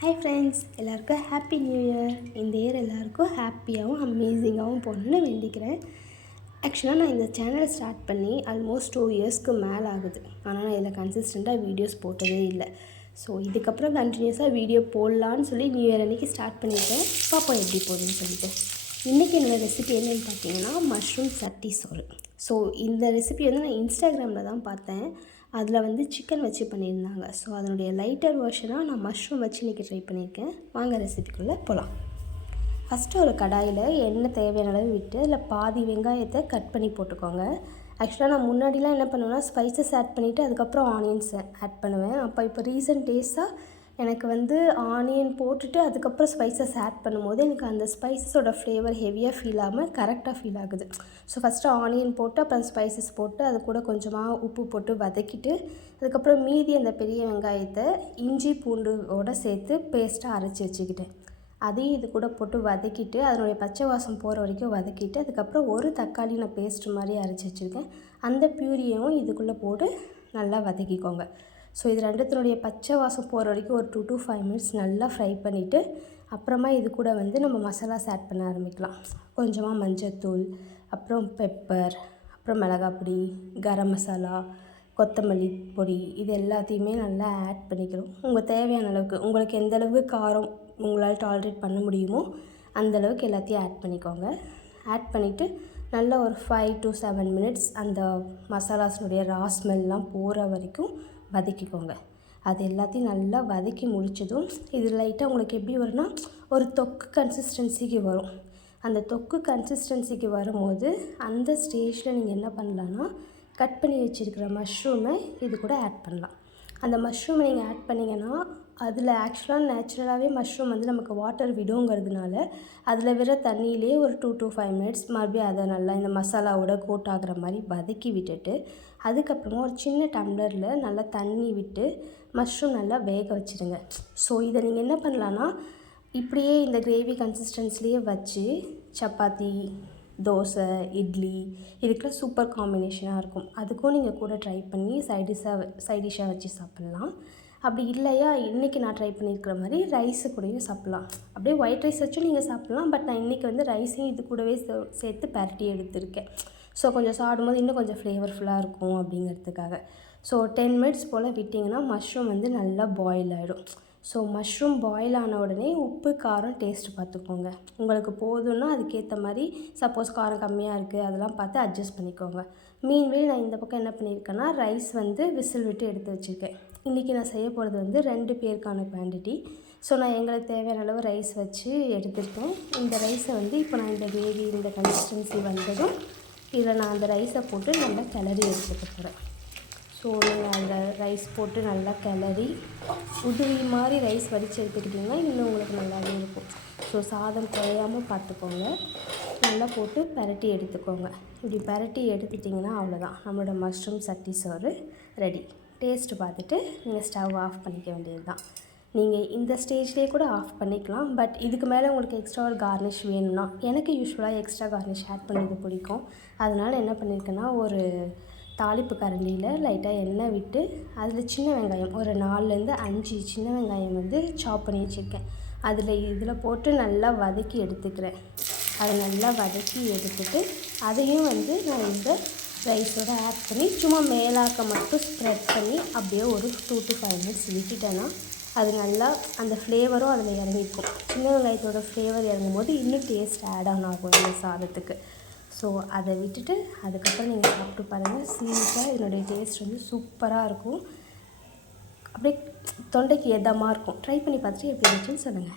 Hi friends, எல்லாருக்கும் happy new year. இந்த year எல்லாருக்கும் ஹாப்பியாகவும் அமேசிங்காகவும் போகணுன்னு வேண்டிக்கிறேன். ஆக்சுவலாக நான் இந்த சேனலை ஸ்டார்ட் பண்ணி ஆல்மோஸ்ட் 2 இயர்ஸ்க்கு மேலே ஆகுது. ஆனால் நான் இதில் கன்சிஸ்டண்ட்டாக வீடியோஸ் போட்டதே இல்லை. ஸோ இதுக்கப்புறம் கண்டினியூஸாக வீடியோ போடலான்னு சொல்லி நியூ இயர் அன்றைக்கி ஸ்டார்ட் பண்ணியிருக்கேன். பார்ப்போம் எப்படி போகுதுன்னு சொல்லிட்டு. இன்றைக்கி என்னோடய ரெசிபி என்னென்னு பார்த்தீங்கன்னா மஷ்ரூம் சட்டி சோறு. ஸோ இந்த ரெசிபி வந்து நான் இன்ஸ்டாகிராமில் தான் பார்த்தேன். அதில் வந்து சிக்கன் வச்சு பண்ணியிருந்தாங்க. ஸோ அதனுடைய லைட்டர் வெர்ஷனாக நான் மஷ்ரூம் வச்சு இன்றைக்கி ட்ரை பண்ணியிருக்கேன். வாங்க ரெசிபிக்குள்ளே போகலாம். ஃபஸ்ட்டு ஒரு கடாயில் எண்ணெய் தேவையான அளவு விட்டு அதில் பாதி வெங்காயத்தை கட் பண்ணி போட்டுக்கோங்க. ஆக்சுவலாக நான் முன்னாடிலாம் என்ன பண்ணுவேன்னா ஸ்பைசஸ் ஆட் பண்ணிவிட்டு அதுக்கப்புறம் ஆனியன்ஸ் ஆட் பண்ணுவேன். இப்போ ரீசன்ட் டேஸாக எனக்கு வந்து ஆனியன் போட்டுட்டு அதுக்கப்புறம் ஸ்பைசஸ் ஆட் பண்ணும்போது எனக்கு அந்த ஸ்பைசஸோட ஃப்ளேவர் ஹெவியாக ஃபீல் ஆகாமல் கரெக்டாக ஃபீல் ஆகுது. ஸோ ஃபஸ்ட்டு ஆனியன் போட்டு அப்புறம் ஸ்பைசஸ் போட்டு அது கூட கொஞ்சமாக உப்பு போட்டு வதக்கிட்டு அதுக்கப்புறம் மீதி அந்த பெரிய வெங்காயத்தை இஞ்சி பூண்டோடு சேர்த்து பேஸ்ட்டாக அரைச்சி வச்சுக்கிட்டேன். அதையும் இது கூட போட்டு வதக்கிட்டு அதனுடைய பச்சை வாசம் போகிற வரைக்கும் வதக்கிட்டு அதுக்கப்புறம் ஒரு தக்காளி நான் பேஸ்ட்டு மாதிரி அரைச்சி வச்சுருக்கேன். அந்த பியூரியையும் இதுக்குள்ளே போட்டு நல்லா வதக்கிக்கோங்க. ஸோ இது ரெண்டுத்தினுடைய பச்சை வாசம் போகிற வரைக்கும் ஒரு 2 to 5 minutes நல்லா ஃப்ரை பண்ணிவிட்டு அப்புறமா இது கூட வந்து நம்ம மசாலாஸ் ஆட் பண்ண ஆரம்பிக்கலாம். கொஞ்சமாக மஞ்சள்தூள், அப்புறம் பெப்பர், அப்புறம் மிளகாப்பொடி, கரம் மசாலா, கொத்தமல்லி பொடி, இது எல்லாத்தையுமே நல்லா ஆட் பண்ணிக்கிறோம். உங்கள் தேவையான அளவுக்கு உங்களுக்கு எந்த அளவு காரம் உங்களால் டாலரேட் பண்ண முடியுமோ அந்தளவுக்கு எல்லாத்தையும் ஆட் பண்ணிக்கோங்க. ஆட் பண்ணிவிட்டு நல்லா ஒரு 5 to 7 minutes அந்த மசாலாஸினுடைய ரா ஸ்மெல்லாம் போகிற வரைக்கும் வதக்கிக்கோங்க. அது எல்லாத்தையும் நல்லா வதக்கி முடிச்சதும் இது லைட்டாக உங்களுக்கு எப்படி வரும்னா ஒரு தொக்கு கன்சிஸ்டன்சிக்கு வரும். அந்த தொக்கு கன்சிஸ்டன்சிக்கு வரும்போது அந்த ஸ்டேஜில் நீங்கள் என்ன பண்ணலான்னா கட் பண்ணி வச்சுருக்கிற மஷ்ரூமை இது கூட ஆட் பண்ணலாம். அந்த மஷ்ரூமை நீங்கள் ஆட் பண்ணிங்கன்னா அதில் ஆக்சுவலாக நேச்சுரலாகவே மஷ்ரூம் வந்து நமக்கு வாட்டர் விடுங்கிறதுனால அதில் விட தண்ணியிலே ஒரு 2 to 5 minutes மறுபடியும் அதை நல்லா இந்த மசாலாவோட கோட் ஆகிற மாதிரி வதக்கி விட்டுட்டு அதுக்கப்புறமா ஒரு சின்ன டம்ளரில் நல்லா தண்ணி விட்டு மஷ்ரூம் நல்லா வேக வச்சுருங்க. ஸோ இதை நீங்கள் என்ன பண்ணலான்னா இப்படியே இந்த கிரேவி கன்சிஸ்டன்சிலேயே வச்சு சப்பாத்தி, தோசை, இட்லி இதுக்கெல்லாம் சூப்பர் காம்பினேஷனாக இருக்கும். அதுக்கும் நீங்கள் கூட ட்ரை பண்ணி சைட் டிஷ்ஷாக வச்சு சாப்பிட்லாம். அப்படி இல்லையா இன்றைக்கி நான் ட்ரை பண்ணியிருக்கிற மாதிரி ரைஸு கூடயும் சாப்பிட்லாம். அப்படியே ஒயிட் ரைஸ் வச்சும் நீங்கள் சாப்பிட்லாம். பட் நான் இன்றைக்கி வந்து ரைஸையும் இது கூடவே சேர்த்து பரட்டி எடுத்திருக்கேன். ஸோ கொஞ்சம் சாப்பிடும்போது இன்னும் கொஞ்சம் ஃப்ளேவர்ஃபுல்லாக இருக்கும் அப்படிங்கிறதுக்காக. ஸோ 10 minutes போல் விட்டிங்கன்னா மஷ்ரூம் வந்து நல்லா பாயில் ஆகிடும். ஸோ மஷ்ரூம் பாயில் ஆன உடனே உப்பு, காரம் டேஸ்ட்டு பார்த்துக்கோங்க. உங்களுக்கு போதும்னா அதுக்கேற்ற மாதிரி சப்போஸ் காரம் கம்மியாக இருக்குது அதெல்லாம் பார்த்து அட்ஜஸ்ட் பண்ணிக்கோங்க. மீன்வேல் நான் இந்த பக்கம் என்ன பண்ணியிருக்கேன்னா ரைஸ் வந்து விசில் விட்டு எடுத்து வச்சுருக்கேன். இன்றைக்கி நான் செய்ய போகிறது வந்து 2 பேருக்கான குவான்டிட்டி. ஸோ நான் எங்களுக்கு தேவையான அளவு ரைஸ் வச்சு எடுத்துருக்கேன். இந்த ரைஸை வந்து இப்போ நான் இந்த கிரேவி இந்த கன்சிஸ்டன்சி வந்ததும் இதில் நான் அந்த ரைஸை போட்டு நல்லா கிளறி எடுத்துக்க போகிறேன். ஸோ நீங்கள் அதில் ரைஸ் போட்டு நல்லா கிளறி உதிரி மாதிரி ரைஸ் வடித்து எடுத்துக்கிட்டிங்கன்னா இன்னும் உங்களுக்கு நல்லாவே இருக்கும். ஸோ சாதம் குறையாமல் பார்த்துக்கோங்க. நல்லா போட்டு பரட்டி எடுத்துக்கோங்க. இப்படி பரட்டி எடுத்துட்டிங்கன்னா அவ்வளோதான், நம்மளோட மஷ்ரூம் சட்டி சோறு ரெடி. டேஸ்ட்டு பார்த்துட்டு நீங்கள் ஸ்டவ் ஆஃப் பண்ணிக்க வேண்டியது தான். நீங்கள் இந்த ஸ்டேஜ்லேயே கூட ஆஃப் பண்ணிக்கலாம். பட் இதுக்கு மேலே உங்களுக்கு எக்ஸ்ட்ரா ஒரு கார்னிஷ் வேணும்னா எனக்கு யூஸ்வலாக எக்ஸ்ட்ரா கார்னிஷ் ஆட் பண்ணுறது பிடிக்கும். அதனால் என்ன பண்ணியிருக்கேன்னா ஒரு தாளிப்பு கரண்டியில் லைட்டாக எண்ணெய் விட்டு அதில் சின்ன வெங்காயம் ஒரு 4லேருந்து 5 சின்ன வெங்காயம் வந்து சாப் பண்ணி வச்சுருக்கேன். இதில் போட்டு நல்லா வதக்கி எடுத்துக்கிறேன். அதை நல்லா வதக்கி எடுத்துட்டு அதையும் வந்து நான் இந்த ரைஸோடு ஆட் பண்ணி சும்மா மேலாக்க மட்டும் ஸ்ப்ரெட் பண்ணி அப்படியே ஒரு 2 to 5 minutes விட்டுட்டேன்னா அது நல்லா அந்த ஃப்ளேவரும் அதில் இறங்கிக்கும். சின்ன வெங்காயத்தோட ஃப்ளேவர் இறங்கும்போது இன்னும் டேஸ்ட் ஆட் ஆன் ஆகும் இந்த சாதத்துக்கு. ஸோ அதை விட்டுட்டு அதுக்கப்புறம் நீங்கள் சாப்பிட்டு பாருங்கள். சீரியஸாக இதனுடைய டேஸ்ட் வந்து சூப்பராக இருக்கும். அப்படியே தொண்டைக்கு எதமாக இருக்கும். ட்ரை பண்ணி பார்த்துட்டு எப்படி இருந்துச்சுன்னு சொல்லுங்கள்.